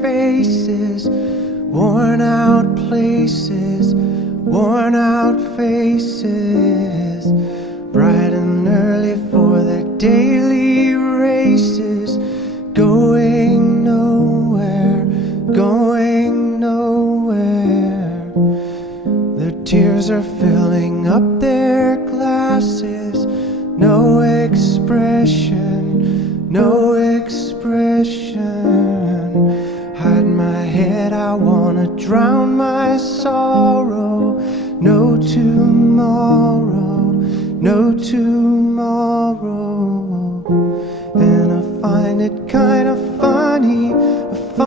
faces, worn out places, worn out faces, bright and early for their daily races, going nowhere, going nowhere. Their tears are filling up their glasses, no expression, no expression. Hide my head, I wanna drown my sorrow. No tomorrow, no tomorrow. And I find it kind of